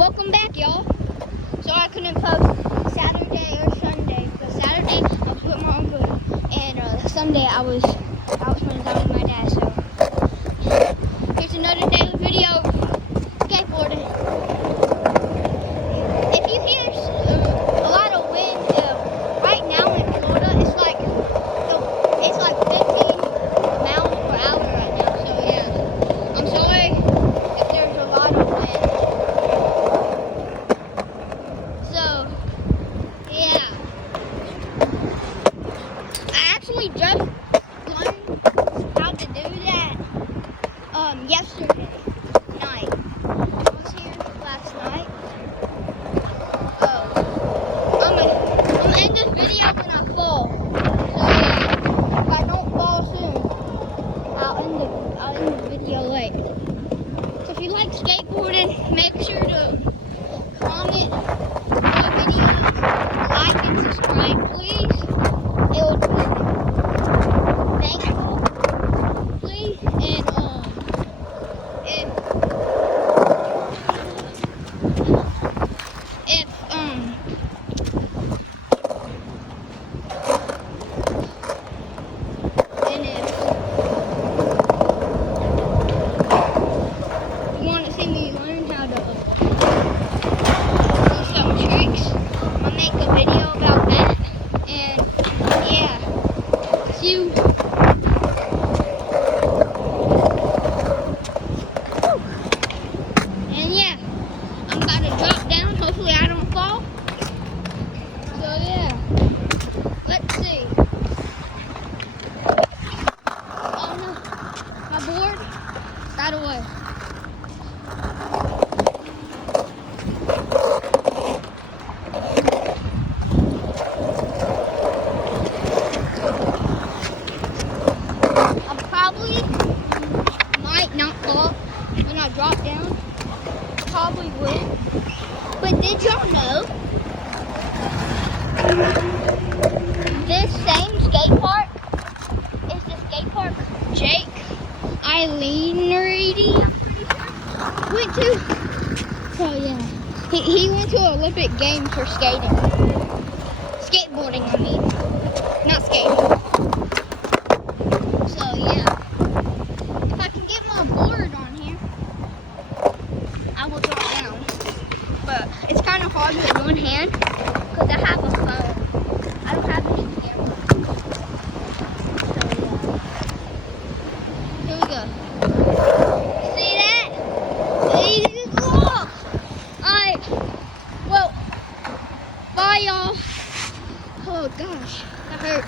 Welcome back, y'all. So I couldn't post Saturday or Sunday. But Saturday I was with my uncle, and Sunday I was spending time with my dad. So here's another daily video of skateboarding. If you hear a lot of wind, right now in Florida, it's like 15 miles per hour right now. So yeah, I'm sorry if there's a lot of wind. So yeah, I actually just learned how to do that yesterday night. I was here last night. I'm gonna end this video when I fall. So yeah, if I don't fall soon, I'll end the video late. So if you like skateboarding, make sure to comment my videos, like and subscribe, please. It would be thankful, please. And if you want to see me learn how to do some tricks, I'm gonna make a video about that. And yeah, see you. And yeah, I'm about to drop down. Hopefully I don't fall. So yeah, let's see. Oh no, my board got away. I probably might not fall when I drop down. Probably will. But did y'all know this same skate park is the skate park Jake Eileen went to? So yeah, he went to Olympic Games for skating. Skateboarding, I mean. Not skating. So yeah, if I can get my board on here, I will drop down. But it's kind of hard with one hand because I have a phone. I don't have any camera. So yeah, here we go. See that? Alright, well, bye y'all. Oh gosh, that hurt.